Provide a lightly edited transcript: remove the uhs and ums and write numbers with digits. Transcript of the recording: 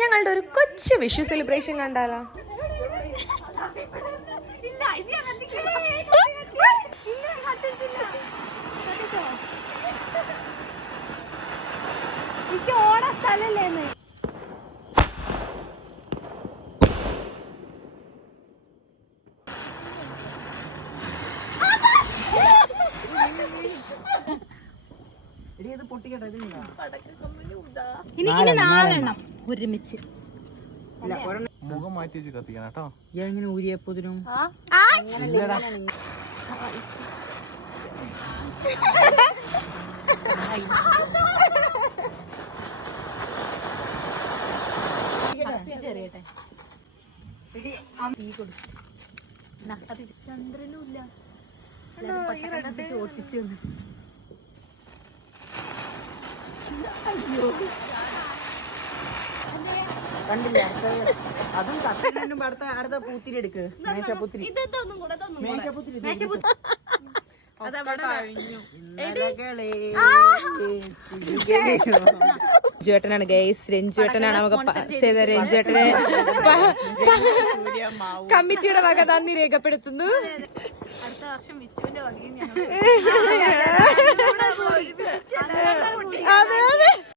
ഞങ്ങളുടെ ഒരു കൊച്ചു വിഷു സെലിബ്രേഷൻ കണ്ടാലോ? ഓട സ്ഥലല്ലേ ഇനി 4 ഒരുമിച്ച് മുഖം മാറ്റി വെച്ച് കത്തിക്കണം കേട്ടോ. ഇങ്ങനെ ഊരിയപ്പോതിനും ചന്ദ്രനുമില്ല ഓട്ടിച്ചു കണ്ടില്ല. അതും കത്തിനും അടുത്ത പൂത്തിരിയെടുക്ക്. മേശപ്പൂത്തിരി രഞ്ജുവേട്ടനാണ് ഗൈസ്. രഞ്ജുവേട്ടനാണ് നമുക്ക് ചെയ്ത രഞ്ജുവേട്ടനെ കമ്മിറ്റിയുടെ വക നന്ദി രേഖപ്പെടുത്തുന്നു. അടുത്ത വർഷം വിച്ചുവിന്റെ വകയും അതെ അതെ.